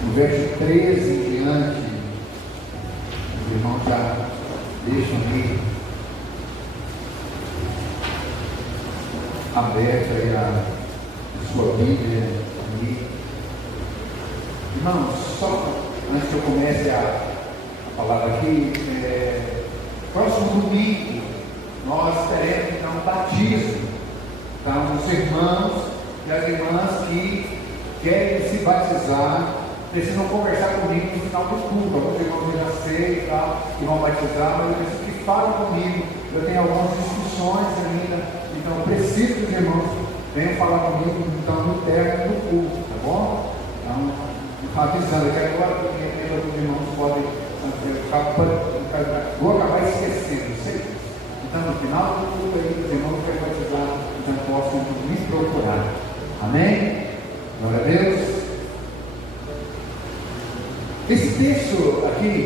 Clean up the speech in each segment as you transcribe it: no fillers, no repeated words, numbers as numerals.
No verso 13 em diante, os irmãos já deixam aí aberta aí a sua Bíblia ali. Irmãos, só antes que eu comece a falar aqui, próximo domingo nós teremos então um batismo. Então, os irmãos e as irmãs que querem se batizar precisam conversar comigo no final do culto. Alguns irmãos eu já sei e tal, que vão batizar, mas eu preciso que falem comigo. Eu tenho algumas discussões ainda, então eu preciso que os irmãos venham falar comigo então, no término do culto, tá bom? Então, avisando que agora os irmãos podem vou acabar esquecendo, sei. Então, no final do culto aí, os irmãos querem batizar, então possam me procurar. Amém? Glória a Deus. Esse texto aqui,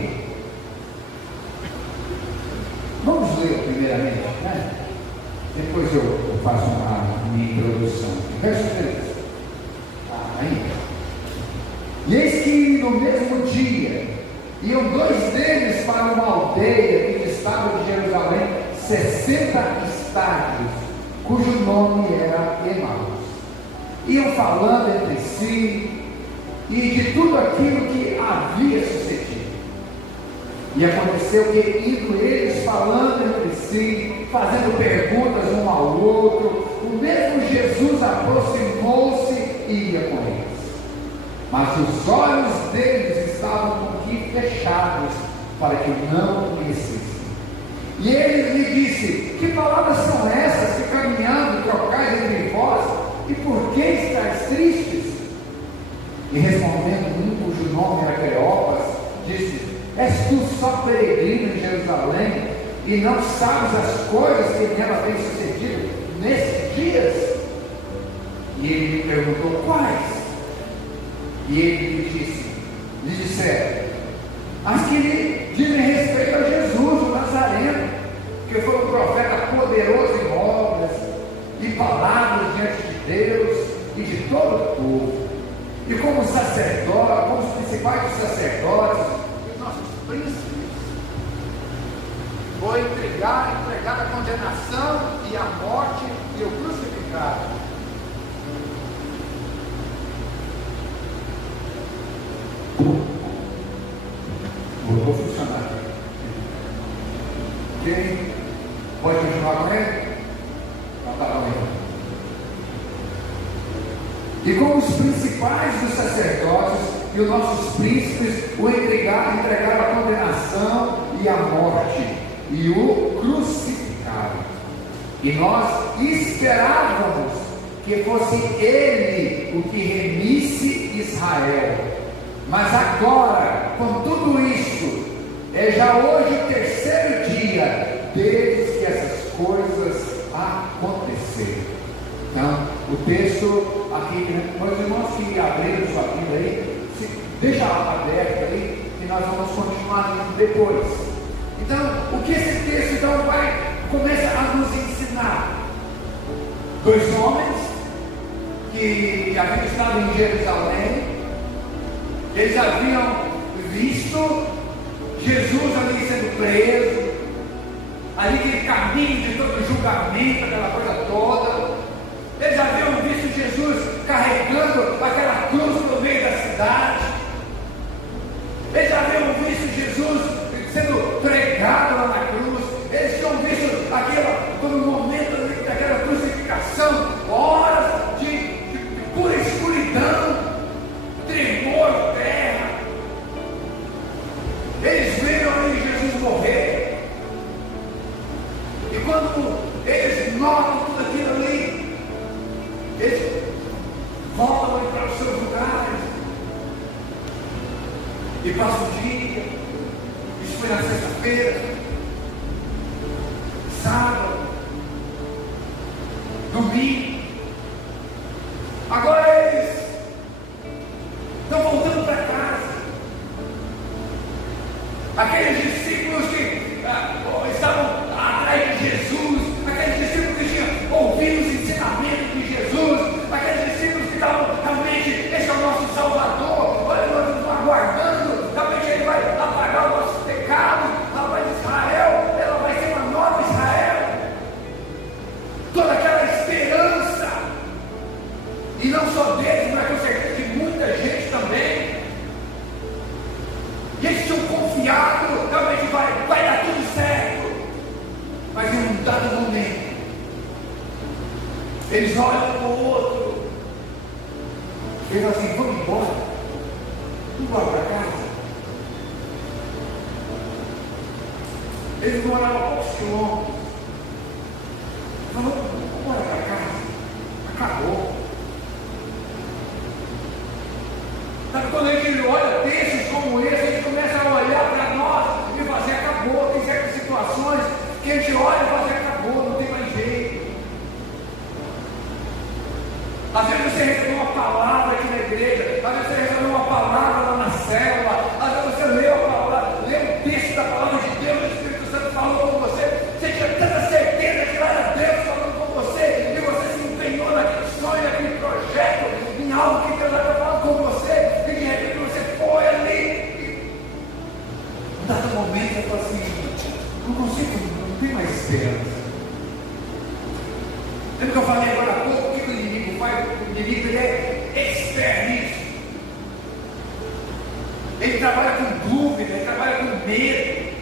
vamos ler primeiramente, né? Depois eu faço a minha introdução. Verso 3. Aí. E eis que no mesmo dia iam dois deles para uma aldeia que distava de Jerusalém 60 estádios, cujo nome era Emaús. Iam falando entre si e de tudo aquilo que havia sucedido. E aconteceu que, indo eles falando entre si, fazendo perguntas um ao outro, o mesmo Jesus aproximou-se e ia com eles. Mas os olhos deles estavam com que fechados, para que não o conhecessem. E ele lhe disse: que palavras são essas que caminhando trocais entre vós? E por que estáis tristes? E respondendo um cujo nome era Cleopas, disse: és tu só peregrino em Jerusalém, e não sabes as coisas que nela têm sucedido nesses dias? E ele lhe perguntou: quais? E ele lhe disseram: as que lhe dizem respeito a Jesus, o Nazareno, que foi um profeta poderoso em obras e palavras diante de Deus e de todo o povo. E como sacerdote, como os principais dos sacerdotes, os nossos príncipes, foi entregado à condenação e à morte e o crucificado. Vou funcionar. Quem pode continuar com ele? Não está com ele. E como os principais dos sacerdotes e os nossos príncipes o entregaram à condenação e à morte, e o crucificaram. E nós esperávamos que fosse ele o que remisse Israel. Mas agora, com tudo isso, é já hoje o terceiro dia desde que essas coisas aconteceram. Então, o texto aqui, meus irmãos que abriram sua Bíblia aí, deixa aberta aí, que nós vamos continuar lendo depois. Então, o que esse texto então começa a nos ensinar? Dois homens que haviam estado em Jerusalém, eles haviam visto Jesus ali sendo preso, ali aquele caminho de todo julgamento, aquela coisa toda. Eles haviam visto Jesus carregando aquela cruz no meio da cidade. Eles haviam visto Jesus sendo pregado lá na cruz. Eles tinham visto todo momento daquela crucificação, horas de pura escuridão, tremor, terra. Eles viram ali Jesus morrer. E quando eles notam tudo aquilo ali, eles voltam para os seus lugares e passam o dia. Isso foi na sexta-feira, sábado, domingo. Agora eles estão voltando para casa. Aqueles discípulos que estavam atrás de Jesus, aqueles discípulos que tinham ouvido os ensinamentos de Jesus, aqueles discípulos que estavam realmente, esse é o nosso Salvador, olha, nós Eles olham para o outro. Eles falam assim: vamos embora. Vamos embora para casa. Eles moravam a poucos quilômetros. Falou: vamos embora para casa. Acabou. Sabe, quando a gente olha textos como esse, a gente começa a olhar para nós e fazer: acabou. Tem certas situações que a gente olha e fala assim: acabou, não tem mais jeito. Às vezes você recebeu uma palavra aqui na igreja, às vezes você recebeu uma palavra lá na célula, às vezes você leu a palavra, leu o texto da palavra de Deus, o Espírito Santo falou com você, você tinha tanta certeza que era Deus falando com você, e você se empenhou naquele sonho, naquele projeto, em algo que Deus estava falando com você, e de repente você foi ali, e em dado momento você fala assim: não consigo, não tem mais esperança. Lembra que eu falei agora há pouco? O que o inimigo faz? O inimigo, ele é expert nisso. Ele trabalha com dúvida, ele trabalha com medo.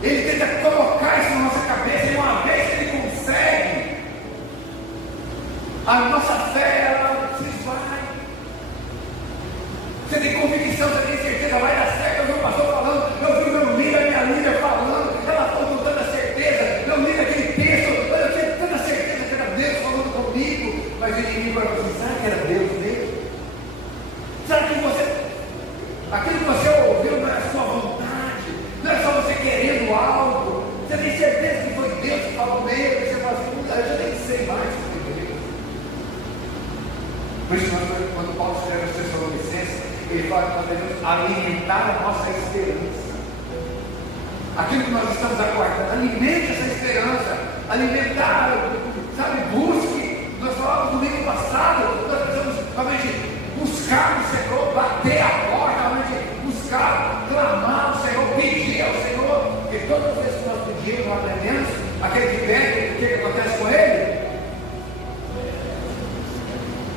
Ele tenta colocar isso na nossa cabeça, e uma vez que ele consegue, a nossa fé, ela se esvai. Você tem convicção, você tem certeza, vai dar certo. Eu vi o pastor falando, eu vi o meu líder, a minha líder falando, ela falou com tanta certeza, eu li aquele texto, eu tinha tanta certeza que era Deus falando comigo, mas o inimigo vai dizer: será que era Deus mesmo? Será que aquilo que você ouviu não é a sua vontade, não é só você querendo algo, você tem certeza que foi Deus que falou mesmo, e você fala assim: eu já nem sei mais se foi Deus. Por isso, quando Paulo escreve aos Tessalonicenses, ele fala que nós devemos alimentar a nossa esperança. Aquilo que nós estamos aguardando, alimente essa esperança, alimentar, sabe, busque. Nós falamos no domingo passado, nós precisamos realmente buscar o Senhor, bater a porta, realmente buscar, clamar ao Senhor, pedir ao Senhor, porque todas as vezes que nós pedimos, nós aprendemos, aquele que pede, o que acontece com ele?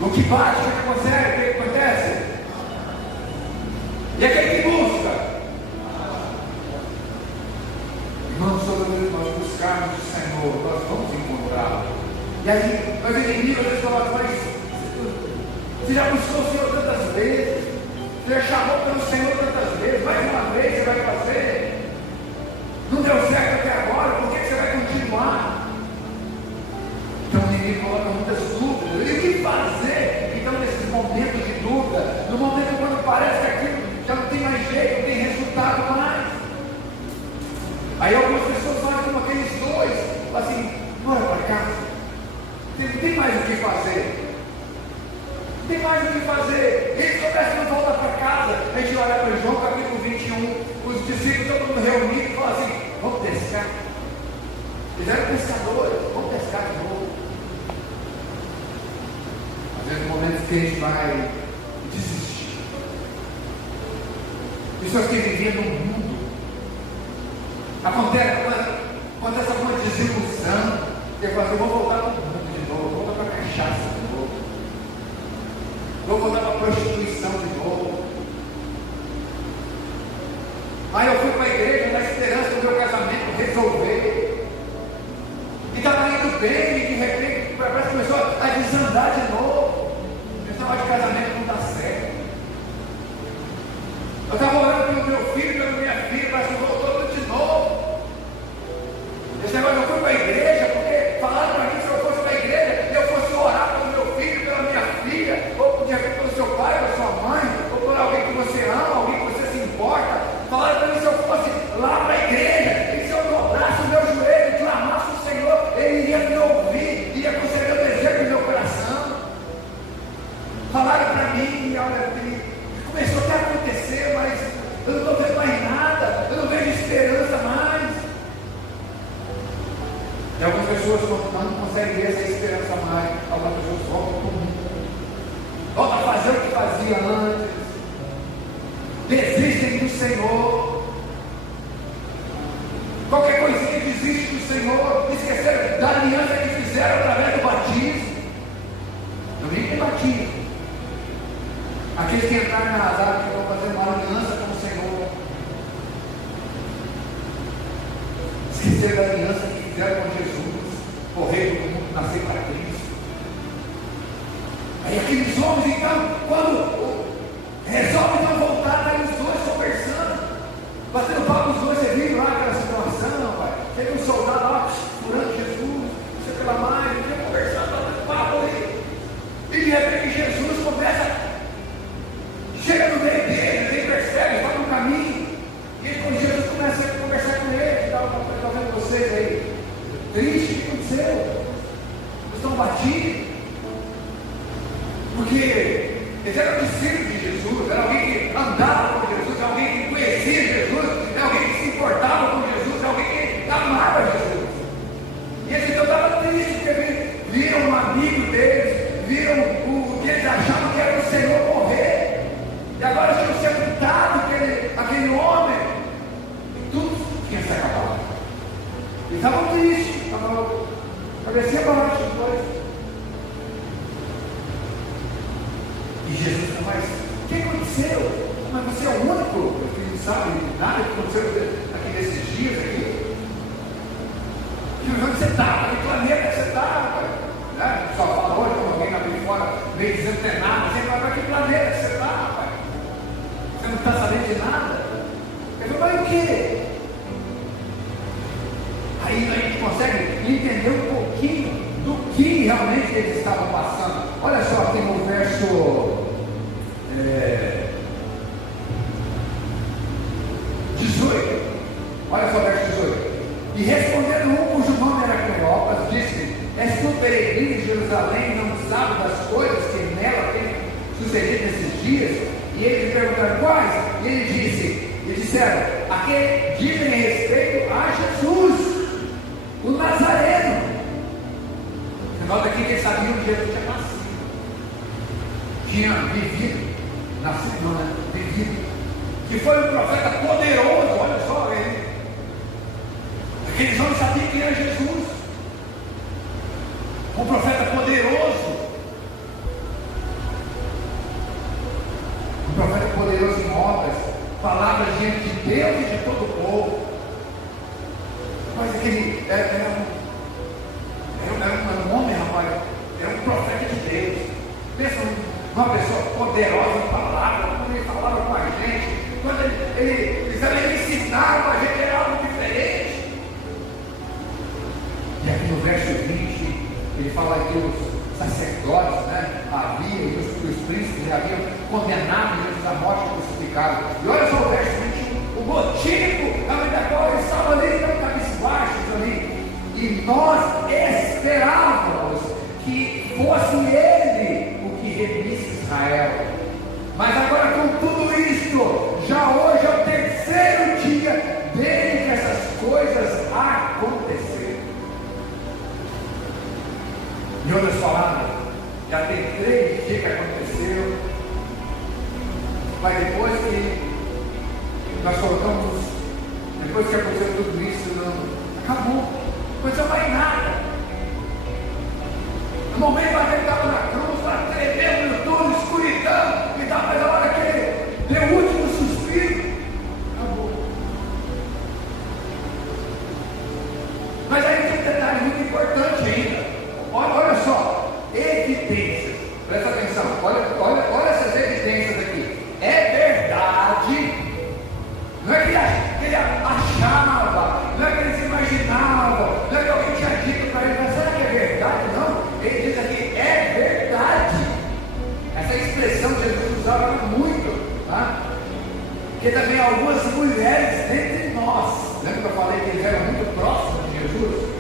O que bate, o que consegue, o que acontece? E aquele que busca? Irmãos, toda vez que nós buscarmos o Senhor, nós vamos encontrá-lo. E aí, mas o inimigo às vezes fala: mas você já buscou o Senhor tantas vezes, você já chamou pelo Senhor tantas vezes, mais uma vez você vai fazer, não deu certo até agora, por que você vai continuar? Então o inimigo coloca muitas dúvidas. E o que fazer? Então, nesses momentos de dúvida, no momento quando parece que aquilo já não tem mais jeito, não tem resultado mais, aí algumas pessoas falam como aqueles dois, assim: bora para casa, não tem mais o que fazer, não tem mais o que fazer. Eles começam a voltar para casa. A gente olha para João capítulo 21, os discípulos, todo mundo reunido, e fala assim: vamos pescar. Eles eram pescadores, vamos pescar de novo. Às vezes, no momento que a gente vai desistir, pessoas que viviam no mundo, acontece alguma desilusão, e eu falo assim: vou voltar para o mundo de novo, vou voltar para a cachaça de novo, vou voltar para a prostituição de novo. Aí eu fui para a igreja na esperança do meu casamento resolver, e estava indo bem, e de repente parece que começou a desandar de novo. Esse negócio de casamento não dá certo. Eu estava orando pelo meu filho, pela minha filha, mas que voltou tudo de novo. Esse negócio, eu fui para a igreja porque falaram para mim que se eu fosse para a igreja, eu fosse orar pelo meu filho, pela minha filha, ou de repente pelo seu pai, pela sua mãe, ou por alguém que você ama, alguém que você se importa. Falaram para mim se eu fosse lá para a igreja, e se eu dobrasse o meu joelho e clamasse o Senhor, Ele iria me ouvir, iria conceder o desejo do meu coração. Falaram para mim, olha, começou até a acontecer, mas eu não estou vendo mais nada, eu não vejo esperança mais. E algumas pessoas não conseguem ver essa esperança mais, algumas pessoas voltam para o mundo, voltam a fazer o que fazia antes, desistem do Senhor, qualquer coisinha desiste do Senhor, esqueceram da aliança que fizeram através do batismo. Não nem tem batismo. Aqueles que entraram nas águas que vão fazer uma aliança com o Senhor, esqueceram da aliança que fizeram com Jesus, correr do mundo, nascer para Cristo. discípulo de Jesus, era alguém que andava com Jesus, é alguém que conhecia Jesus, é alguém que se importava com Jesus, é alguém que amava Jesus. E esse então estava triste, porque eles viram um amigo deles, viram o que eles achavam que era o Senhor morrer, e agora tinham sepultado aquele homem, e tudo tinha se acabado. Eles estavam tristes, estavam cabecinha para baixo depois. E Jesus falou: mas o que aconteceu? Mas você é o único que não sabe nada que aconteceu aqui nesses dias aqui. Onde você está? Que planeta que você está? Né? Só fala hoje com alguém lá fora, meio desantenado. Você vai para que planeta que você está, rapaz? Você não está sabendo de nada? Ele falou: mas o quê? Aí a gente consegue entender um pouquinho do que realmente eles estavam passando. Olha só aqui no verso 18. Olha só o verso 18. E respondendo um cujo nome era Cleopas, disse: és tu peregrino em Jerusalém, não sabe das coisas que nela tem sucedido nesses dias? E eles lhe perguntaram: quais? E ele disse, e disseram: aquele dizem respeito a Jesus, o Nazareno. Você nota aqui que eles sabiam que Jesus tinha nascido, tinha vivido, nascido não, né? Vivido, que foi um profeta poderoso. Olha só ele, aqueles homens sabiam quem era Jesus, um profeta poderoso, um profeta poderoso em obras, palavras diante de Deus e de todo o povo. Mas aquele era um homem, rapaz, era um profeta de Deus. Pensa numa pessoa poderosa em palavras, quando ele falava com a gente, quando ele ensinava a gente, era algo diferente. E aqui no verso 20, ele fala que os sacerdotes, né, haviam, os príncipes haviam condenado Jesus à morte crucificado. E olha só o verso 21, o motivo da qual ele estava ali, tão cabisbaixos ali. E nós esperávamos que fosse ele o que remisse Israel. Mas agora, com tudo isto, já hoje é o terceiro dia desde que essas coisas aconteceram. Em outras palavras, já tem 3 dias que aconteceu, mas depois que nós colocamos, depois que aconteceu tudo isso, não acabou, não aconteceu mais nada. No momento que ele estava na cruz, estava tremendo tudo, escuridão, e tal, mas a hora que ele deu o último suspiro, acabou. Mas aí tem um detalhe muito importante ainda. Olha só, evidências, presta atenção, olha essas evidências aqui. É verdade, não é que ele achava, não é que eles imaginavam, não é que alguém tinha dito para ele, mas será que é verdade? Não, ele diz aqui: é verdade. Essa expressão Jesus usava muito, tá? Porque também algumas mulheres dentre nós, lembra que eu falei que eles eram muito próximos de Jesus?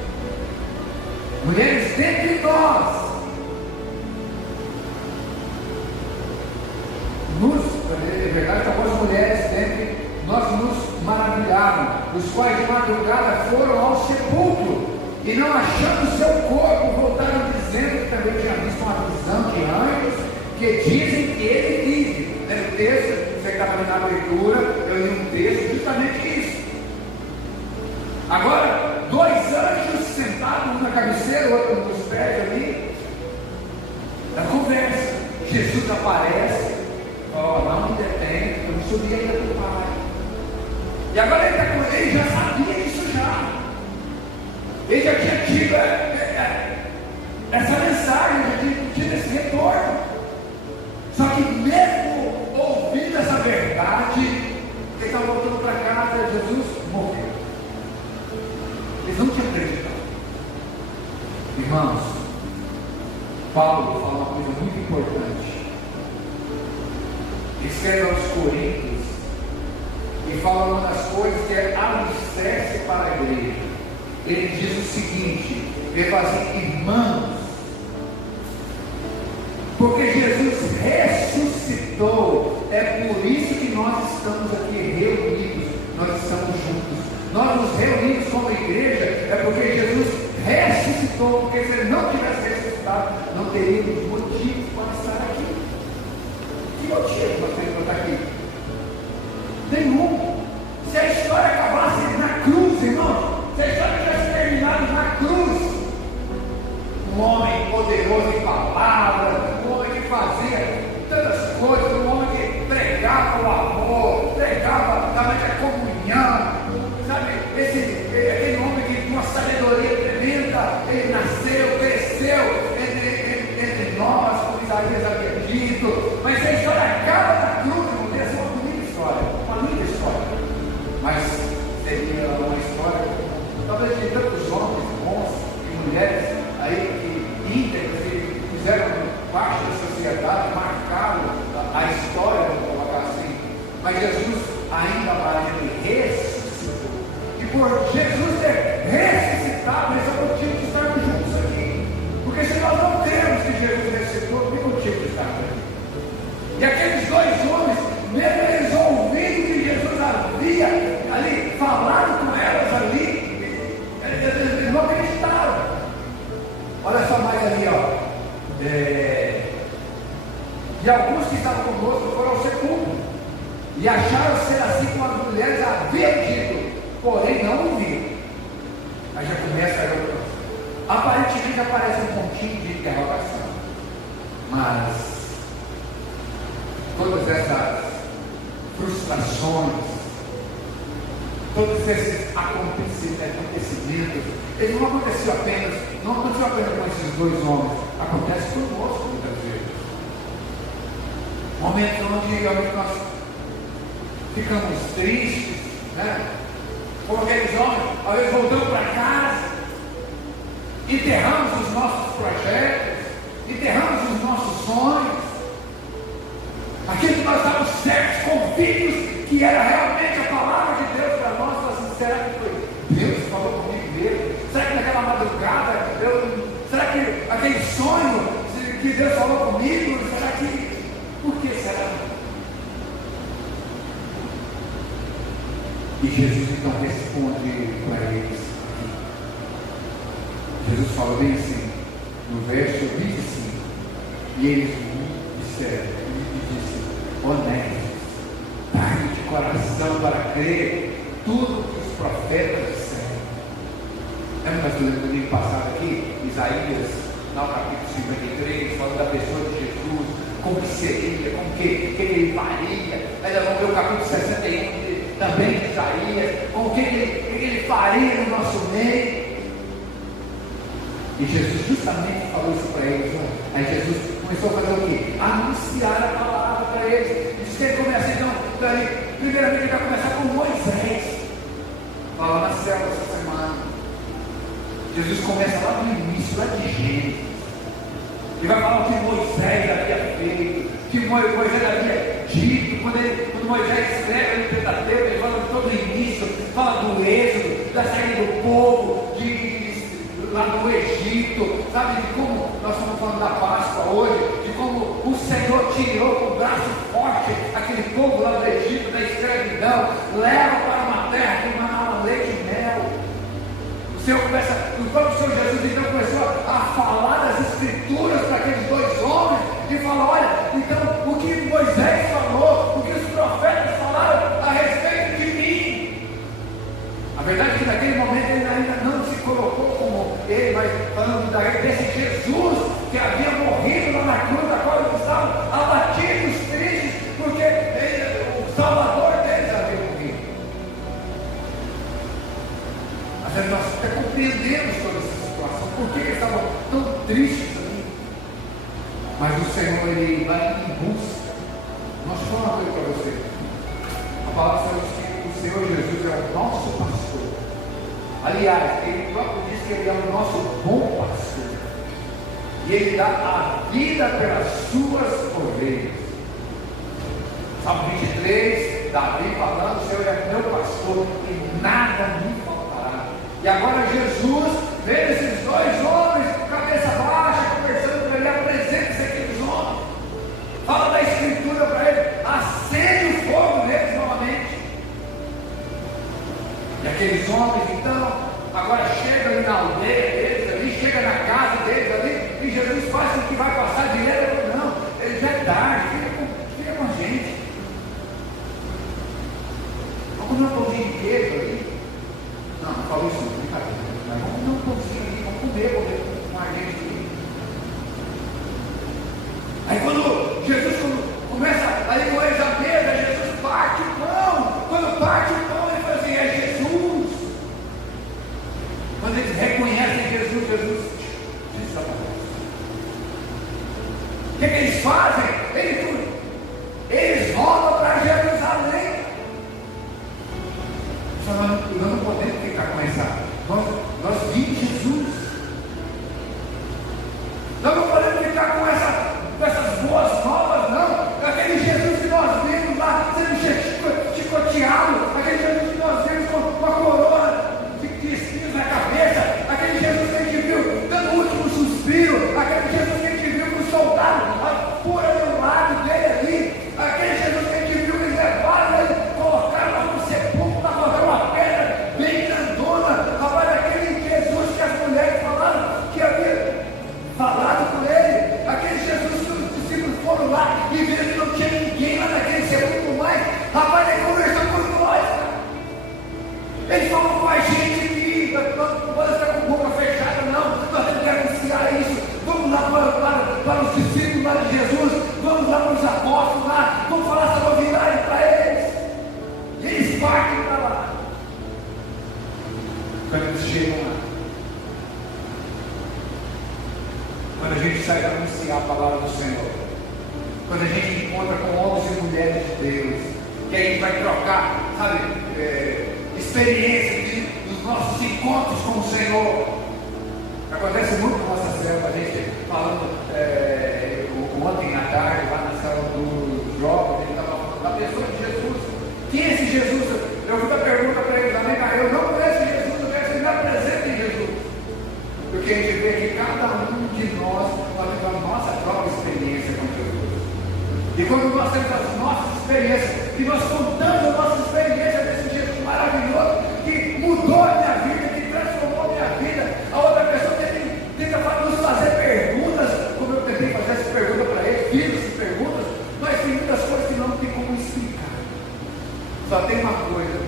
Mulheres dentre nós, é verdade que algumas mulheres dentre nós nos maravilharam, os quais de madrugada foram ao sepulcro e, não achando seu corpo, voltaram dizendo que também tinha visto uma visão de anjos que dizem que ele vive. No texto, você que estava ali na leitura, eu li um texto justamente isso. Agora, 2 anjos sentados, um na cabeceira, o outro nos pés ali, na conversa. Jesus aparece: não me detém, eu não subi ainda do Pai. E agora ele está com ele, já sabia disso já. Ele já tinha tido essa mensagem, já tinha tido esse retorno. Só que mesmo ouvindo essa verdade, ele está voltando para casa, Jesus morreu. Eles não tinham acreditado. Irmãos, Paulo fala uma coisa muito importante. Ele escreve aos Coríntios e fala uma das coisas que é alicerce para a igreja. Ele diz o seguinte: ele fala assim: irmãos, porque Jesus ressuscitou, nós estamos aqui reunidos, nós estamos juntos. Nós nos reunimos como igreja, é porque Jesus ressuscitou, porque se Ele não tivesse ressuscitado, não teríamos motivo para estar aqui. Que motivo nós temos para estar aqui? Nenhum. Se a história acabasse na cruz, irmão, se a história tivesse terminado na cruz, um homem poderoso em palavras, um homem que fazia tantas coisas, um homem que pregava o amor, pregava também a comunhão, sabe, aquele homem que com uma sabedoria tremenda, ele nasceu, cresceu entre nós, como Isaías havia dito. Mas se a história acaba na cruz, irmão, essa é uma linda história, mas seria uma história talvez de tantos homens bons e mulheres aí que íntegros, que fizeram parte da sociedade, marcaram a história, vamos colocar assim. Mas Jesus ainda mais, ele ressuscitou. E por Jesus ter ressuscitado, esse é o motivo de estarmos juntos aqui. Porque se nós não cremos que Jesus ressuscitou, não tem motivo de estarmos aqui. E aqueles dois homens, mesmo eles ouvindo que Jesus havia ali falado com elas ali, eles não acreditaram. Olha só mais ali, ó. E alguns que estavam conosco foram ao sepulcro e acharam ser assim como as mulheres haviam dito, porém não ouviram. Aí já começa a aparentemente aparece um pontinho de interrogação, mas todas essas frustrações, todos esses acontecimentos, eles não aconteciam apenas, não aconteceu apenas com esses dois homens, acontece conosco muitas vezes. Momentos onde nós ficamos tristes, né? Como aqueles homens, às vezes voltamos para casa, enterramos os nossos projetos, enterramos os nossos sonhos, aquilo que nós estávamos certos, convictos que era realmente a palavra de Deus para nós. Assim, será que foi Deus que falou comigo mesmo? Será que naquela madrugada será que aquele sonho que Deus falou comigo, será que, por que será? E Jesus então responde para eles. Jesus fala bem assim, no verso 25, e eles disseram, e disse, honestos, tarde de coração para crer tudo que os profetas disseram. Lembra nós lemos no domingo passado aqui, Isaías, no capítulo 53, falando da pessoa de Jesus, como que seria, como que ele faria. Aí nós vamos ver o capítulo 61 também de Isaías, como que ele faria no nosso meio. E Jesus justamente falou isso para eles. Aí Jesus começou a fazer o quê? Anunciar a palavra para eles. Diz que ele começa então, primeiramente ele vai começar com Moisés. Fala na célula essa semana. Jesus começa lá no início, lá de Gênesis. Ele vai falar o que Moisés havia feito, que Moisés havia dito. Quando Moisés escreve no Pentateuco, ele fala de todo o início, fala do êxodo, da saída do povo, lá no Egito, sabe, de como nós estamos falando da Páscoa hoje, de como o Senhor tirou com o braço forte aquele povo lá do Egito, da escravidão, leva para uma terra que manava leite e mel. O próprio Senhor Jesus então começou a falar das Escrituras para aqueles dois homens e falou: olha, então o que Moisés falou, o que os profetas falaram a respeito de mim. A verdade é que naquele momento ele ainda não se colocou como ele, mas falando desse Jesus que havia morrido lá na cruz, da qual eles estavam abatidos, tristes, porque o Salvador deles havia morrido. Mas nós até compreendemos toda essa situação, por que eles estavam tão tristes ali. Mas o Senhor, ele vai em busca. Nós falamos uma coisa para você. A palavra diz que o Senhor Jesus é o nosso pastor. Aliás, ele próprio diz que ele é o nosso bom pastor. E ele dá a vida pelas suas ovelhas. Salmo 23, Davi falando: o Senhor é meu pastor e nada me faltará. E agora Jesus vê esses dois homens, cabeça baixa, conversando com ele, apresenta-se aqueles homens. Fala da Escritura para ele, acende o fogo homens, então, agora chega ali na aldeia deles, ali, chega na casa deles ali, e Jesus faz o que vai passar direto. Não, ele já é tarde, fica com a gente. Vamos comer um pãozinho de queijo ali. Não falou isso, brincadeira. Mas vamos comer um pãozinho ali, vamos comer com a gente ali. Aí quando Jesus começa ali com eles à mesa, Jesus parte o pão. Quando parte o pão, ele fala assim, é Jesus. Quando eles reconhecem Jesus desaparece. O que eles fazem? Eles voltam para Jerusalém. Falando, nós não podemos ficar com essa. Nós vimos Jesus. Nós não podemos ficar com essas boas novas, não. Aquele Jesus que nós vimos lá sendo chicoteado, aquele Jesus que nós vimos com uma coroa de espinhos na cabeça, aquele Jesus que a gente viu dando o último suspiro, aquele Jesus que a gente viu com o soldado, a pura do lado dele ali, aquele Jesus que a gente viu eles levaram, eles colocaram lá no sepulcro, colocaram uma pedra bem grandona. Agora aquele Jesus que as mulheres falaram que havia falado com ele, aquele Jesus que os discípulos foram lá e viram que não tinha ninguém lá naquele sepulcro mais. Rapaz, ele conversou com nós, cara. Ele falou com a gente que nós não podemos estar com a boca fechada, não. Nós temos que anunciar isso. Vamos lá para os discípulos lá de Jesus, vamos lá para os apóstolos lá, vamos falar essa novidade para eles. E eles partem para lá. Quando eles chegam lá, quando a gente sai para anunciar a palavra do Senhor, quando a gente encontra com homens e mulheres de Deus, que a gente vai trocar, sabe, experiência dos nossos encontros com o Senhor. Acontece muito com nossa célula, a gente falando ontem à tarde, lá na célula dos jovens, a gente estava falando da pessoa de Jesus. Quem é esse Jesus? Eu fiz a pergunta para eles também, eu não conheço Jesus, eu quero que vocês me apresentem Jesus. Porque a gente vê que cada um de nós temos a nossa própria experiência com Jesus. E quando nós temos as nossas experiências, e nós contamos a nossa experiência desse Jesus maravilhoso, que mudou a minha vida, que transformou a minha vida, a outra pessoa tenta nos fazer perguntas, como eu tentei fazer essa pergunta para ele, fiz essas perguntas, mas tem muitas coisas que não tem como explicar. Só tem uma coisa,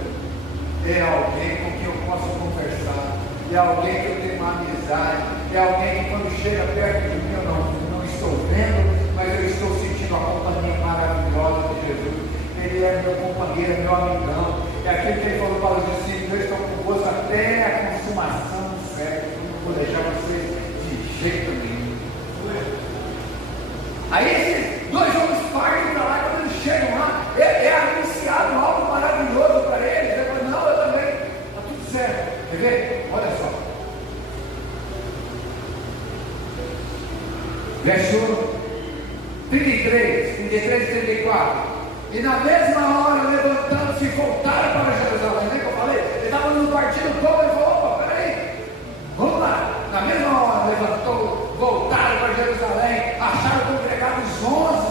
é alguém com quem eu posso conversar, é alguém que eu tenho uma amizade, é alguém que quando chega perto de mim eu não estou vendo, mas eu estou sentindo a companhia maravilhosa de Jesus. Ele é meu companheiro, é meu amigão, é aquele que ele falou para os discípulos, eu estou convosco até a consumação do século, eu não vou deixar vocês de jeito nenhum. Aí esses dois homens partem para lá, quando eles chegam lá, é anunciado algo maravilhoso para eles. Ele fala, não, eu também, está tudo certo. Quer ver? Olha só. Verso 33 e 34. E na mesma hora, levantando-se, voltaram para Jerusalém. Lembra que eu falei? Eles estavam no partido todo, ele falou, opa, peraí, vamos lá. Na mesma hora, voltaram para Jerusalém, acharam congregados os 11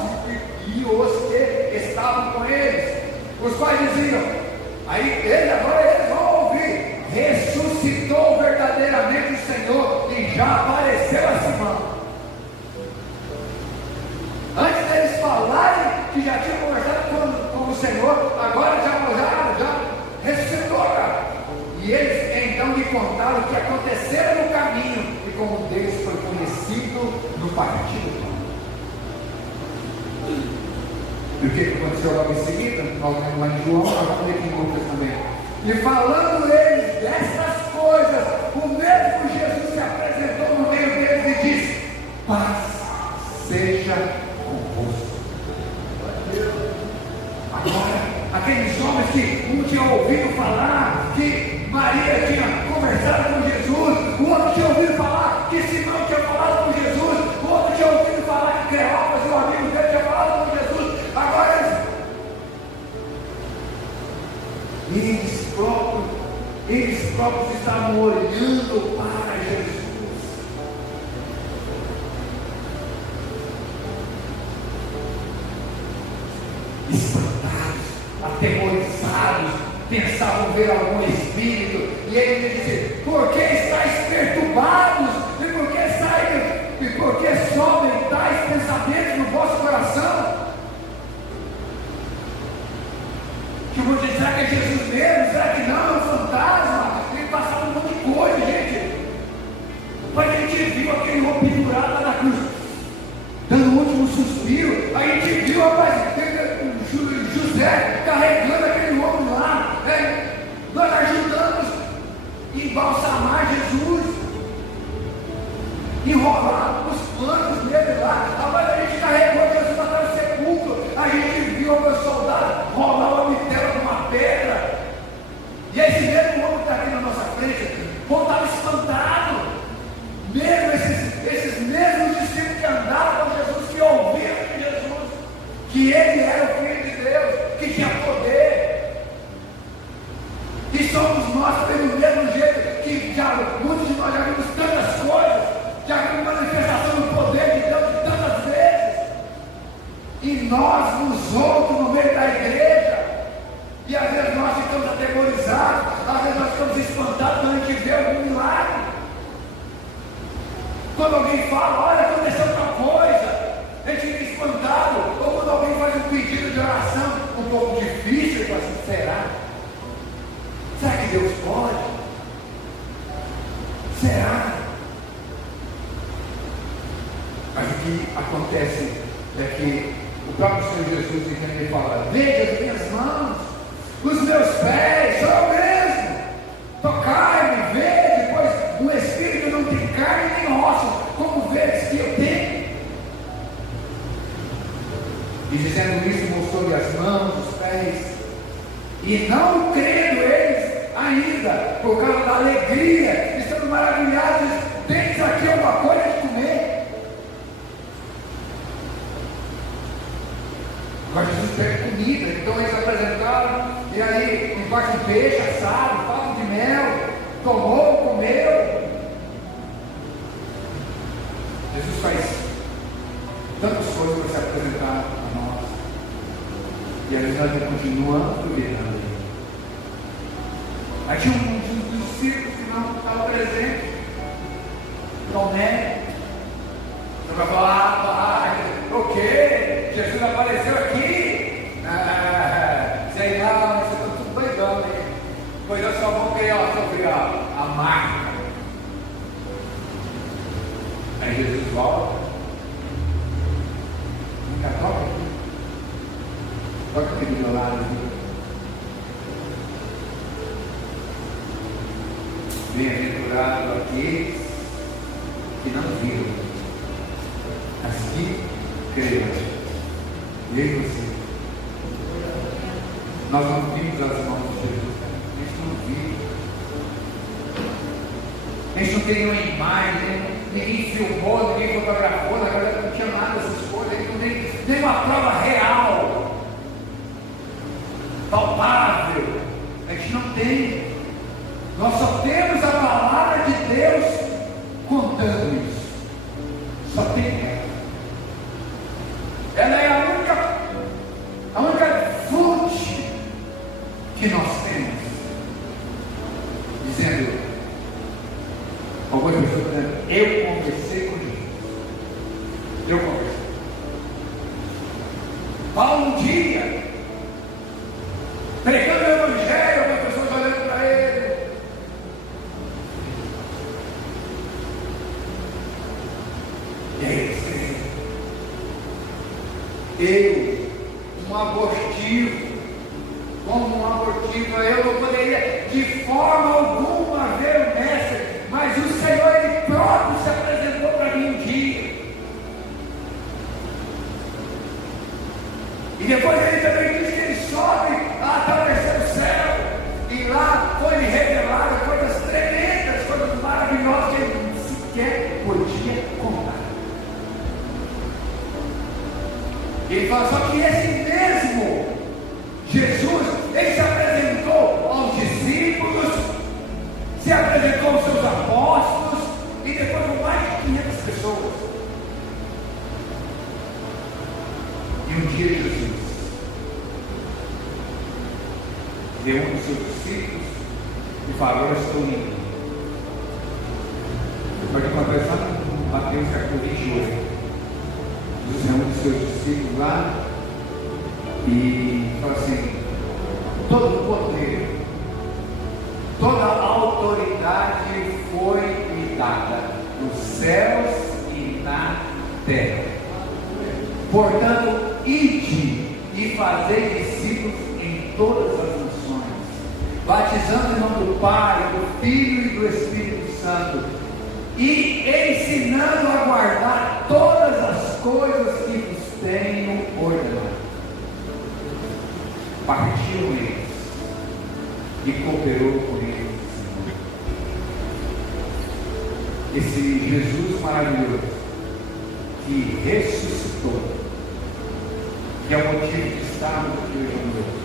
e os que estavam com eles, os quais diziam, aí agora eles vão ouvir, ressuscitou verdadeiramente o Senhor e já apareceu a Simão. Antes deles falarem que já tinham conversado com o Senhor, agora já ressuscitou, cara. E eles então lhe contaram o que aconteceu no caminho e como um deles foi conhecido no partido. E o que aconteceu logo em seguida? Nós vemos lá em João, nós vamos ler aqui em Lucas também. E falando eles dessas coisas, o mesmo Jesus se apresentou no meio deles e disse: paz seja convosco. Agora, aqueles homens que um tinha ouvido falar que Maria tinha conversado com Jesus, o outro tinha ouvido falar que Simão tinha falado com Jesus, o outro tinha ouvido falar que Cleópas, o amigo dele, tinha falado com Jesus. Agora eles próprios estavam olhando para Jesus. Espantados, aterrorizados, pensavam ver algum espírito, e ele disse: por que estáis perturbados? E por que sobem tais pensamentos no vosso coração? Que eu vou dizer, será que é Jesus mesmo? Será que não? É um fantasma? Ele passava um monte de coisa, gente. Mas a gente viu aquele homem pendurado lá na cruz, dando o último suspiro. A gente viu, rapaz, José carregando aquele homem lá, nós ajudamos a embalsamar Jesus, enrolar os panos dele lá. Rapaz, a gente carregou Jesus até o sepulcro. A gente viu o soldado rolar uma vitela numa pedra. E esse mesmo homem que está aqui na nossa frente voltava espantado. Mesmo esses mesmos discípulos que andavam com Jesus, que ouviram de Jesus que ele era o Filho de Deus, que tinha poder. E somos nós pelo mesmo jeito que muitos de nós já vimos tantas coisas, já vimos manifestação do poder de Deus de tantas vezes, e nós nos outros no meio da igreja, e às vezes nós ficamos atemorizados, às vezes nós ficamos espantados quando a gente vê algum milagre. Quando alguém fala, olha, aconteceu tal coisa, a gente fica espantado. Ou quando alguém faz um pedido de oração um pouco difícil, eu assim, será? Será que Deus pode? Será? Mas o que acontece é que o próprio Senhor Jesus ele fala: veja as minhas mãos, os meus pés, sou eu mesmo. Tocai-me, vede, pois o Espírito não tem carne nem osso, como vedes que eu tenho. E dizendo isso, mostrou-lhe as mãos, os pés, e não crendo eles ainda, por causa da alegria, estando maravilhados, tens aqui alguma coisa de comer. Agora Jesus pede comida, então eles apresentaram, e aí embaixo de peixe assado, fato de mel, tomou, comeu. Jesus faz tantas coisas para se apresentar a nós, e às vezes nós continuamos duvidando. Aí tinha um dos discípulos que não estava presente, Tomé. Você vai falar: o quê? Jesus apareceu aqui? Sei lá, vocês estão tudo doidão aí. Pois eu só vou criar sobre a marca. Aí Jesus volta. Nunca toca aqui. Toca aqui do meu lado. Bem-aventurado aqueles que não viram, mas que creram. E você? Nós não vimos as mãos de Jesus. A gente não viu. A gente não tem uma imagem, ninguém filmou, ninguém fotografou, na verdade não tinha nada dessas coisas, a gente não tem nem uma prova real, palpável. A gente não tem. Nós só temos a palavra de Deus contando isso. Só tem ela. Ela é a única fonte que nós temos. Dizendo, algumas pessoas dizendo: eu conversei com Jesus. Eu conversei. Paulo um dia, pregando o Evangelho, algumas pessoas olhando para ele. E aí ele escreveu: eu, um abortivo, como um abortivo, eu não poderia de forma alguma ver o Mestre, mas o Senhor Ele próprio se apresentou para mim um dia. E depois ele também diz que ele sobe até o terceiro céu, e lá foi-lhe revelado coisas tremendas, coisas maravilhosas que ele sequer podia contar. Ele fala: só que esse mesmo Jesus, ele se apresentou aos discípulos, se apresentou aos seus apóstolos, e depois, o mais reúne os seus discípulos e fala: agora estou indo. Você pode encontrar isso lá em Mateus capítulo 28. Jesus reúne os seus discípulos lá e fala assim: todo o poder, toda a autoridade foi me dada nos céus e na terra. Portanto, ide e fazei discípulos em todas as nações, batizando em nome do Pai, do Filho e do Espírito Santo, e ensinando a guardar todas as coisas que vos tenho ordenado. Partiu eles e cooperou com eles. Esse Jesus maravilhoso que ressuscitou, que é o motivo de estarmos aqui hoje à noite.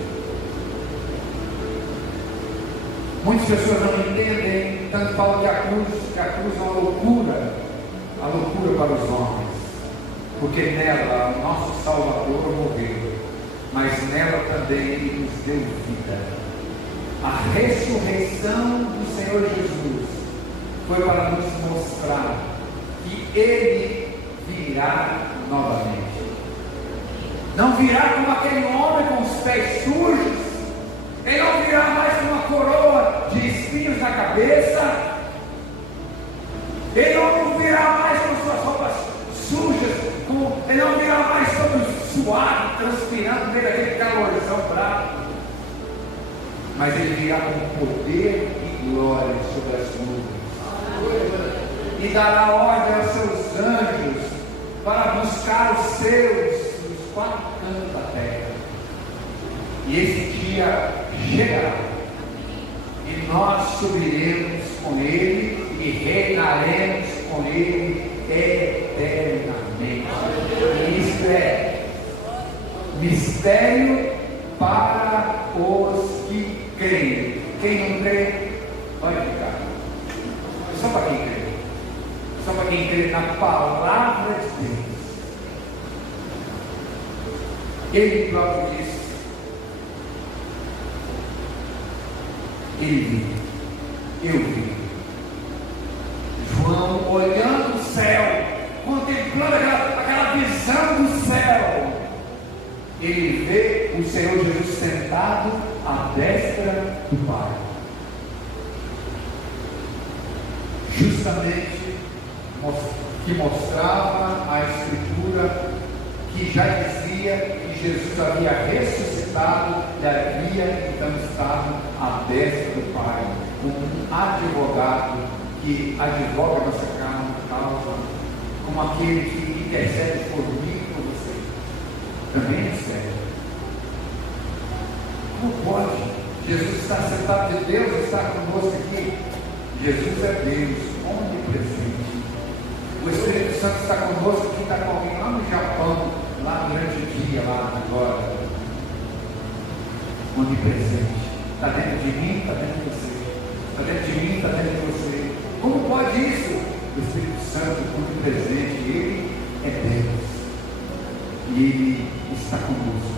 Muitas pessoas não entendem, tanto falam que a cruz é uma loucura, a loucura para os homens, porque nela o nosso Salvador morreu, mas nela também Ele nos deu vida. A ressurreição do Senhor Jesus foi para nos mostrar que Ele virá novamente. Não virá como aquele homem com os pés sujos. Ele não virá mais com uma coroa de espinhos na cabeça. Ele não virá mais com suas roupas sujas. Ele não virá mais todo suado, transpirando no meio daquele calorzão bravo. Mas ele virá com poder e glória sobre as nuvens. E dará ordem aos seus anjos para buscar os seus nos quatro cantos da terra. E esse dia chegará, e nós subiremos com Ele e reinaremos com Ele eternamente. Isto é mistério para os que creem. Quem não crê, vai ficar. Só para quem crê. Só para quem crê na palavra de Deus. Ele próprio disse: Ele viu, eu vi. João, olhando o céu, contemplando aquela visão do céu, ele vê o Senhor Jesus sentado à destra do Pai. Justamente que mostrava a Escritura que já dizia que Jesus havia ressuscitado e havia então estado à destra do Pai, como um advogado que advoga nossa causa, como aquele que intercede por mim e por você. Também é sério. Como pode? Jesus está sentado, de Deus está conosco aqui. Jesus é Deus, onipresente. O Espírito Santo está conosco, que está com alguém lá no Japão, lá durante o dia, lá agora. Onipresente. Está dentro de mim, está dentro de você. Está dentro de mim, está dentro de você. Como pode isso? O Espírito Santo, onipresente, Ele é Deus. E Ele está conosco.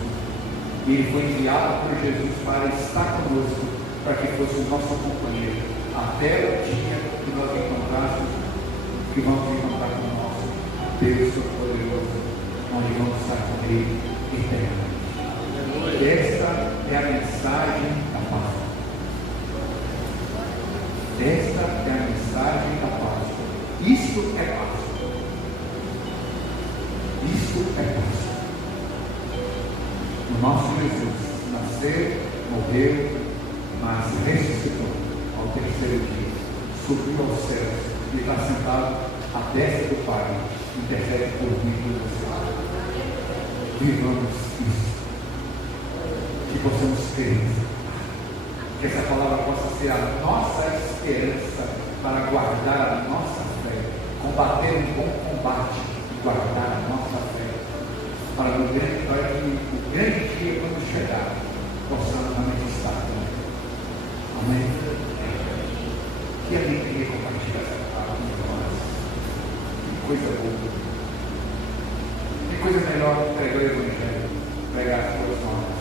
Ele foi enviado por Jesus para estar conosco, para que fosse o nosso companheiro, até o dia que nós encontrássemos, que vamos encontrar com o nosso Deus Todo-Poderoso, onde vamos estar com Ele eternamente. Esta é a mensagem da Páscoa. Esta é a mensagem da Páscoa. Isto é Páscoa. Isto é Páscoa. O nosso Jesus nasceu, morreu, mas ressuscitou ao terceiro dia, subiu aos céus e está sentado à destra do Pai, intercede por mim e por você. Vivamos isso, que possamos crer, que essa palavra possa ser a nossa esperança para guardar a nossa fé, combater um bom combate e guardar a nossa fé, para que o grande dia, quando chegar, possamos realmente estar também. Amém? Que alegria compartilhar essa palavra com nós. Que coisa boa. Que coisa melhor que pregar o Evangelho, pregar as coisas novas.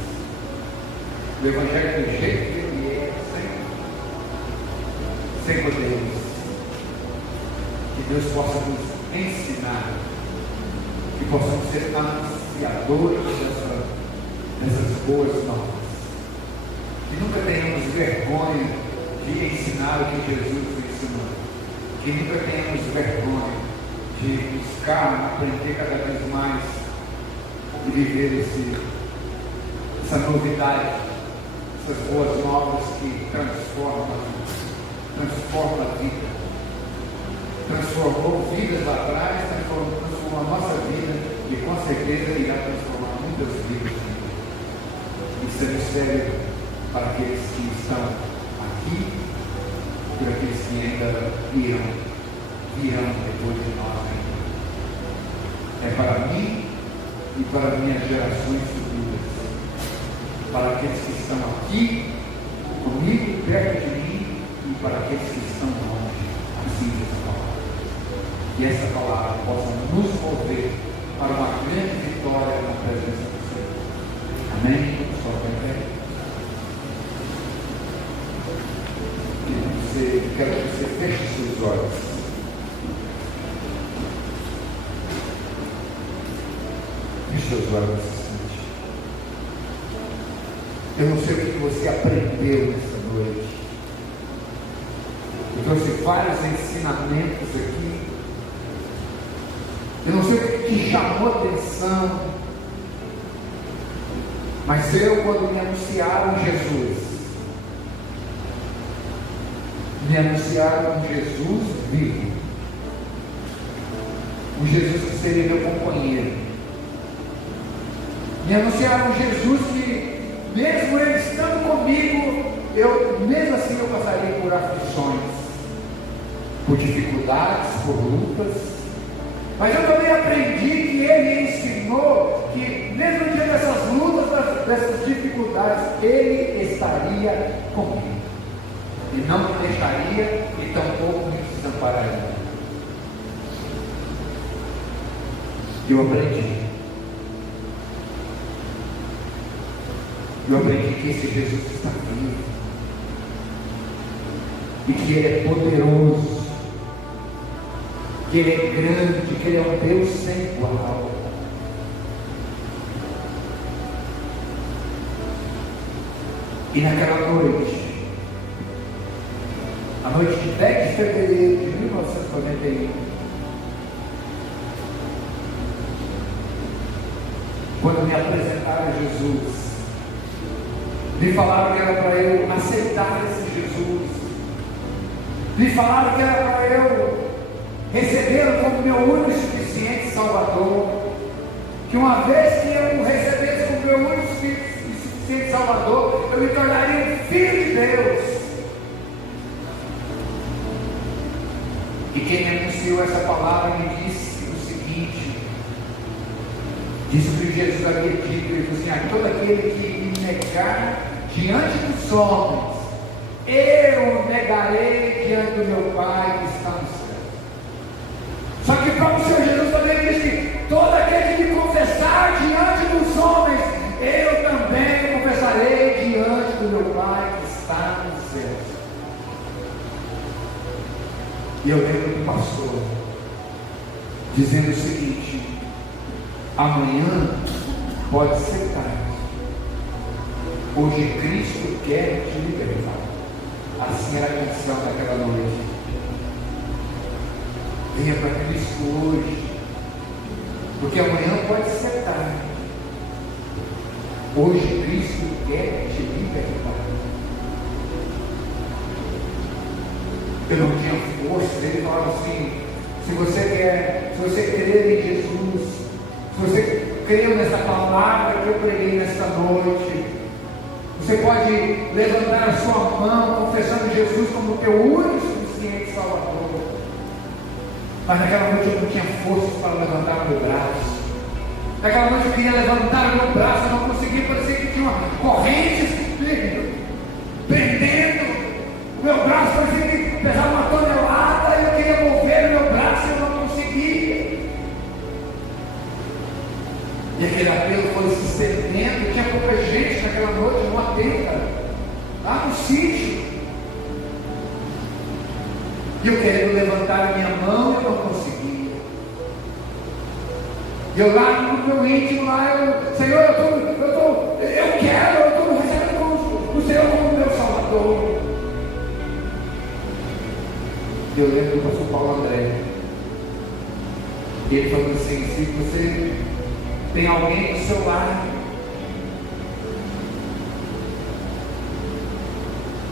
O Evangelho do jeito que Senhor Deus, que Deus possa nos ensinar, que possamos ser anunciadores dessas boas novas, que nunca tenhamos vergonha de ensinar o que Jesus ensinou, que nunca tenhamos vergonha de buscar aprender cada vez mais e viver essa novidade, essas boas novas que transformam a vida, transformou vidas lá atrás, transformou a nossa vida e com certeza irá transformar muitas vidas. Isso é mistério para aqueles que estão aqui e para aqueles que ainda virão depois de nós ainda. É para mim e para minhas gerações futuras, para aqueles que estão aqui comigo, perto de mim, e para aqueles que estão longe, assim essa palavra. Que essa palavra possa nos mover para uma grande vitória na presença do Senhor. Amém? Só quero que você feche seus olhos. Feche seus olhos. Eu não sei o que você aprendeu nessa noite. Eu trouxe vários ensinamentos aqui. Eu não sei o que te chamou a atenção. Mas quando me anunciaram Jesus, me anunciaram um Jesus vivo, um Jesus que seria meu companheiro, me anunciaram um Jesus que, mesmo ele estando comigo, mesmo assim eu passaria por aflições, por dificuldades, por lutas, mas eu também aprendi que ele ensinou que mesmo diante dessas lutas, dessas dificuldades, ele estaria comigo. E não me deixaria e tampouco me desampararia. Eu aprendi que esse Jesus está vivo e que Ele é poderoso, que Ele é grande, que Ele é um Deus sem igual. E naquela noite, a noite de 10 de fevereiro de 1991, quando me apresentaram a Jesus, me falaram que era para eu aceitar esse Jesus, me falaram que era para eu recebê-lo como meu único e suficiente Salvador, que uma vez que eu o recebesse como meu único e suficiente Salvador, eu me tornaria um filho de Deus. E quem me anunciou essa palavra me disse o seguinte: disse o que Jesus havia dito, ele disse assim: todo aquele que me negar diante dos homens, eu negarei diante do meu Pai que está no céu. Só que o próprio Senhor Jesus também disse: todo aquele que me confessar diante dos homens, eu também confessarei diante do meu Pai que está no céu. E eu lembro do pastor dizendo o seguinte: amanhã pode ser tarde, hoje Cristo quer te libertar. Assim era a canção daquela noite. Venha para Cristo hoje, porque amanhã pode ser tarde, hoje Cristo quer te libertar. Eu não tinha força. Ele falava assim: se você crer em Jesus, se você creu nessa palavra que eu preguei nesta noite, você pode levantar a sua mão confessando Jesus como teu único e suficiente Salvador. Mas naquela noite eu não tinha forças para levantar meu braço. Naquela noite eu queria levantar meu braço, eu não conseguia, parecia que tinha uma corrente prendendo o meu braço, parecia que pesava uma tonelada e eu queria mover o meu braço e eu não conseguia. E aquele apelo foi se estendendo, tinha pouca gente naquela noite, numa tenda, lá no sítio. E eu querendo levantar a minha mão, eu não conseguia. E eu lá no meu íntimo, lá, Senhor, eu estou recebendo o Senhor como meu Salvador. E eu lembro do pastor Paulo André. E ele falou assim: se você tem alguém do seu lado,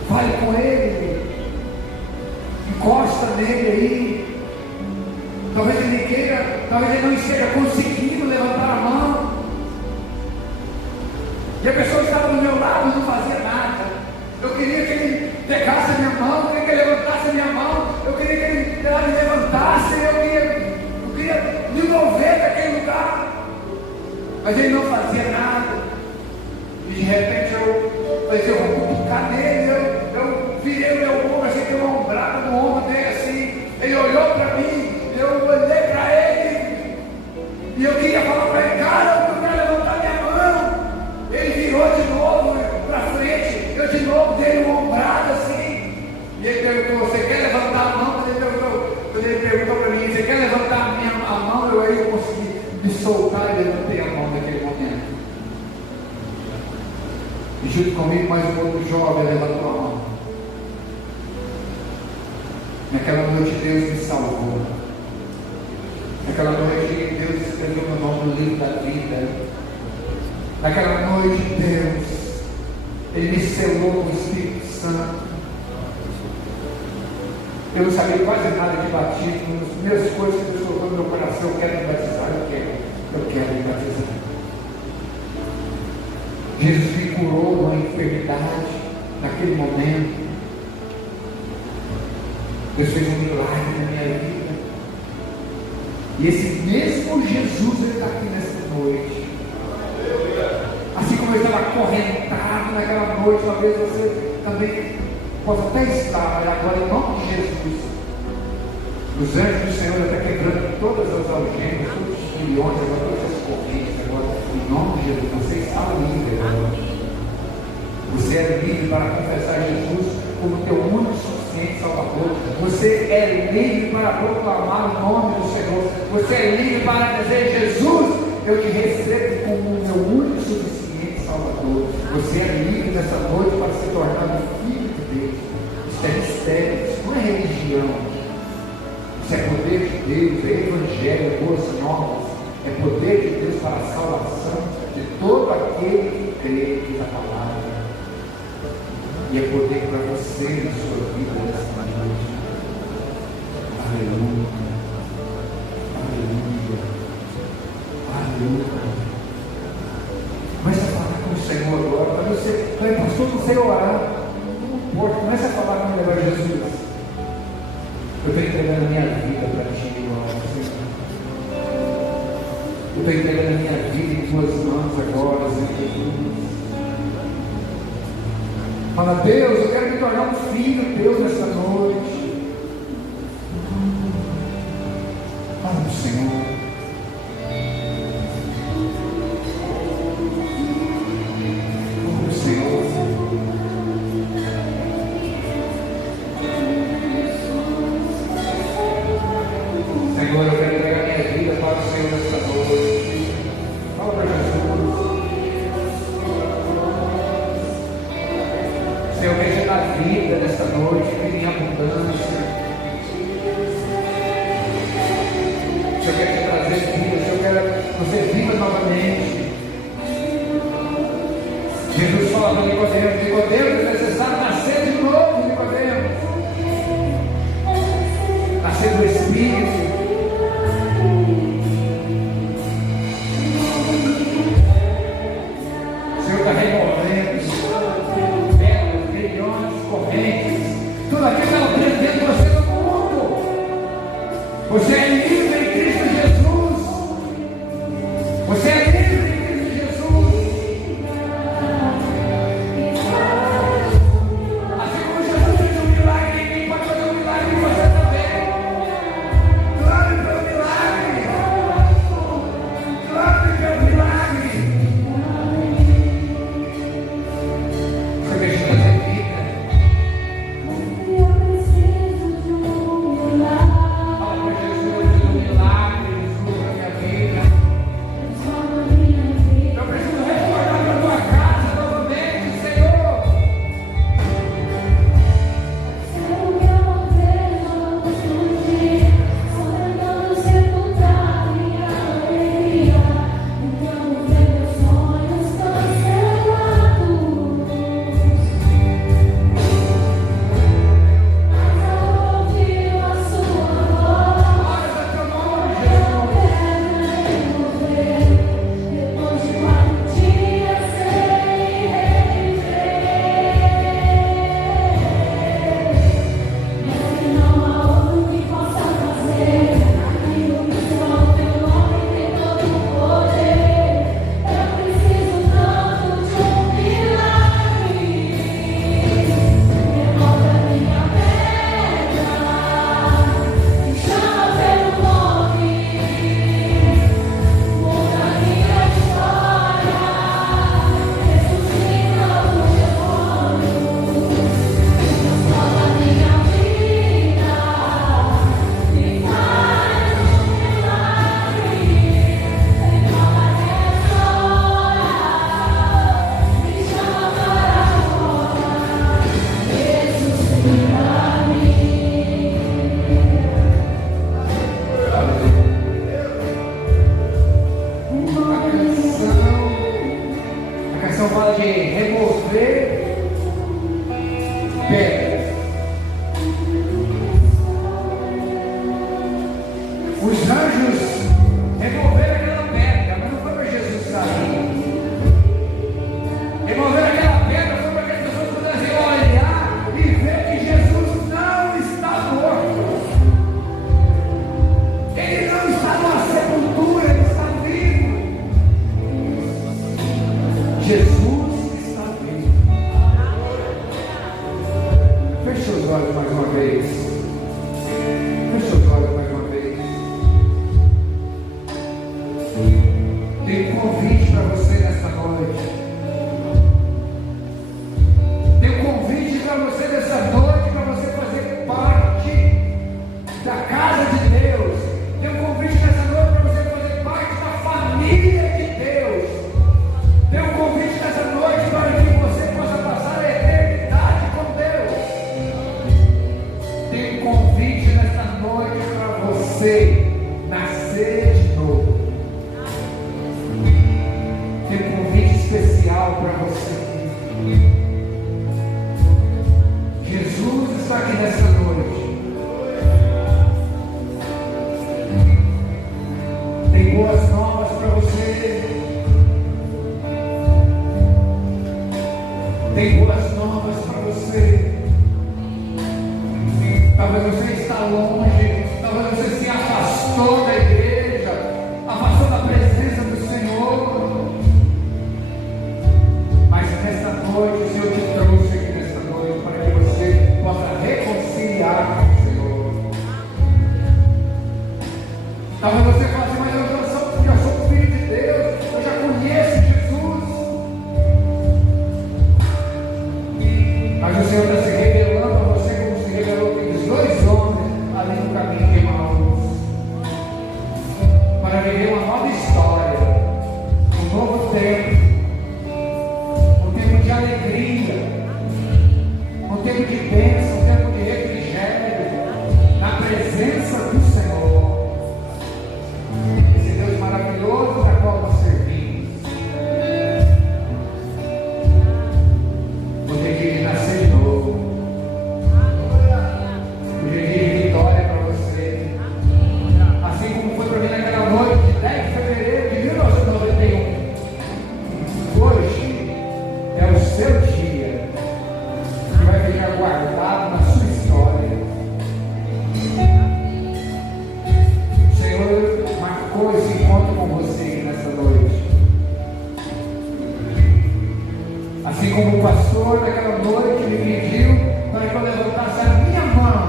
fale com ele, encosta nele aí. Talvez ele queira, talvez ele não esteja conseguindo levantar a mão. E a pessoa estava do meu lado e não fazia nada. Eu queria que ele pegasse a minha mão, eu queria que ele levantasse a minha mão, eu queria que ele me levantasse, eu queria me mover daquele lugar. Mas ele não fazia nada. E de repente eu falei: eu vou cutucar nele. Eu virei o meu ombro, assim, dei uma ombrada no ombro dele assim. Ele olhou para mim, eu olhei para ele, e eu queria falar para ele: cara, eu quero levantar minha mão. Ele virou de novo para frente, eu de novo dei uma ombrada assim. E ele perguntou: você quer levantar a mão? Quando ele perguntou para mim: você quer levantar a mão? Eu consegui me soltar e levantei a mão naquele momento. E junto comigo mais um outro jovem levantou a mão. Naquela noite Deus me salvou. Naquela noite Deus escreveu meu nome no livro da vida. Naquela noite Deus, Ele me selou com o Espírito Santo. Eu não sabia quase nada de batismo. As primeiras coisas que Deus colocou no meu coração: eu quero me batizar, eu quero me batizar. Jesus me curou de uma enfermidade naquele momento. Deus fez um milagre na minha vida. E esse mesmo Jesus, Ele está aqui nesta noite. Assim como Ele estava acorrentado naquela noite, talvez você também possa até estar, mas agora, em nome de Jesus, os anjos do Senhor estão quebrando todas as algemas, todos os milhões, todas as correntes, agora, em nome de Jesus, você está livre agora. Você é livre para confessar Jesus como teu único suficiente Salvador. Você é livre para proclamar o nome do Senhor. Você é livre para dizer: Jesus, eu te recebo como o meu único suficiente Salvador. Você é livre nessa noite para se tornar um filho de Deus. Isso é mistério, isso não é religião. Isso é poder de Deus, é evangelho, boas novas. É poder de Deus para a salvação de todo aquele que crê, diz a palavra. E é poder para você na sua vida nesta noite. Aleluia. Aleluia. Aleluia. Comece a falar com o Senhor agora. Para você, pastor, não sei orar. Não importa. Comece a falar com o Senhor Jesus. Eu estou entregando a minha vida para ti, Senhor. Eu estou entregando a minha vida em tuas mãos agora, Senhor Jesus. Fala: Deus, eu quero me tornar um filho teu nessa noite. Fala do Senhor. Fala do Senhor. Senhor, eu quero entregar minha vida para o Senhor nessa noite. Fala para Jesus. Senhor, veja na vida nesta noite, vida em abundância. Se eu quero te trazer vida, se eu quero que você viva novamente. Jesus fala para Nicodemo: Nicodemo, é necessário nascer de novo, Nicodemo. Nascer do Espírito. O Senhor está removendo correntes, tudo aquilo que ela prende dentro de você no mundo. Você é livre em Cristo Jesus. Você é livre em Cristo Jesus. Assim como Jesus fez um milagre em mim, pode fazer um milagre em você também. pedras. Os anjos removeram aquela pedra, mas não foi para Jesus sair. Removeram aquela pedra foi para que as pessoas pudessem olhar e ver que Jesus não está morto. Ele não está numa sepultura, ele está vivo. Jesus está vivo. Feche os olhos mais uma vez. Feche os olhos mais uma vez. Tem um convite para você nesta noite. Tem um convite para você nessa noite, para você fazer parte da casa de Deus. Tem um convite nessa noite para você fazer parte da família de Deus. Tem um convite nessa noite para que você possa passar a eternidade com Deus. Tem um convite nessa noite para você nascer de novo. Tem um convite especial para você. Jesus está aqui nessa noite. Tem boas novas para você. Tem boas novas para você. Talvez você está longe, talvez você se afastou da igreja, afastou da presença do Senhor. Mas nesta noite o Senhor te trouxe aqui nesta noite para que você possa reconciliar com o Senhor. Talvez você fale assim, mas eu já sou filho de Deus, eu já conheço Jesus. Mas o Senhor está se revelando a você como se revelou aqueles dois homens ali no caminho de Emaús, para viver uma nova história, um novo tempo, um tempo de alegria, um tempo de bênção, um tempo de refrigério, na presença do Senhor. Esse Deus maravilhoso da qual nós servimos. Hoje é dia de nascer de novo. Hoje é dia de vitória para você. Assim como foi para mim naquela noite de 10 de fevereiro de 1991. Hoje é o seu dia que vai ficar guardado na sua história. O Senhor marcou esse encontro com você aqui nessa noite. Assim como o pastor naquela noite me pediu para que eu levantasse a minha mão,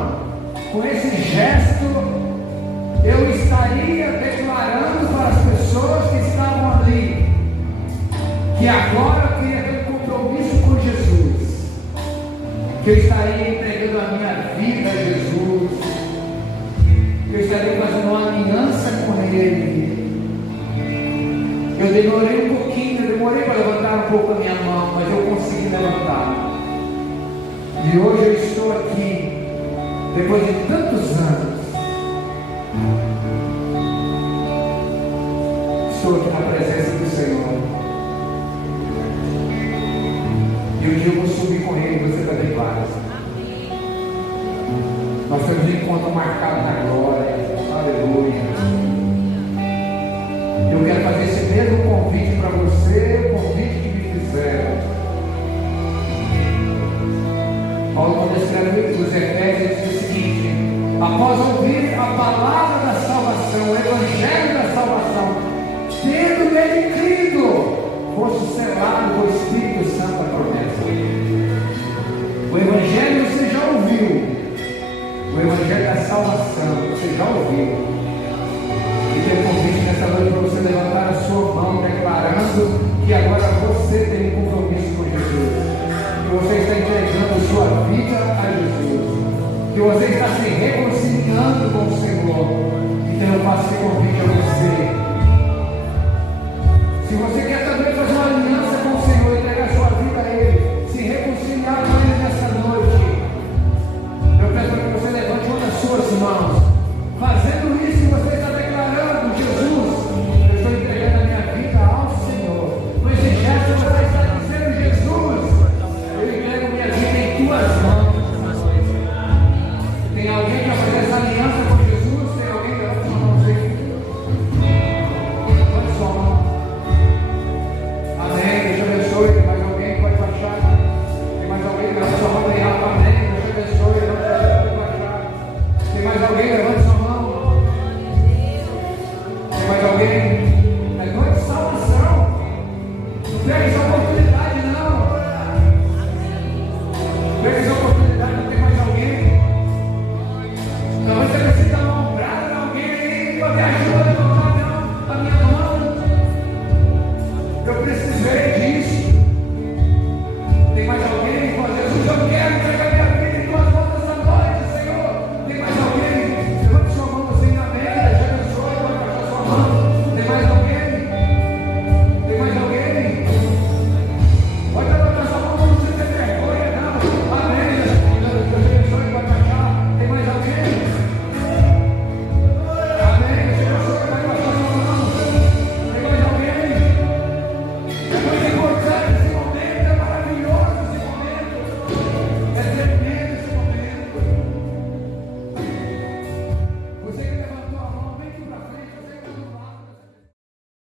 com esse gesto eu estaria declarando para as pessoas que estavam ali que agora eu queria ter um compromisso com Jesus, que eu estaria entregando a minha vida a Jesus, que eu estaria fazendo uma aliança com Ele. Eu demorei um pouquinho, eu demorei para levantar um pouco a minha mão, mas eu consegui levantar. E hoje eu estou aqui, depois de tantos anos, estou aqui na presença do Senhor. E um dia eu vou subir com Ele, você também vai. Nós temos um encontro marcado na glória. Aleluia. Eu quero fazer esse mesmo convite para você, o convite que me fizeram. Paulo, quando escreve os Efésios, diz o seguinte: após ouvir a palavra da salvação, o evangelho da salvação, tendo nele crido, fosse selado com o Espírito Santo a promessa. O evangelho você já ouviu, o evangelho da salvação você já ouviu. E tem um convite nessa noite para você levantar a sua mão, declarando que agora você tem um compromisso com Jesus, que você está entregando a sua vida a Jesus, que você está se reconciliando com o Senhor. Então eu faço esse convite a você. Se você quer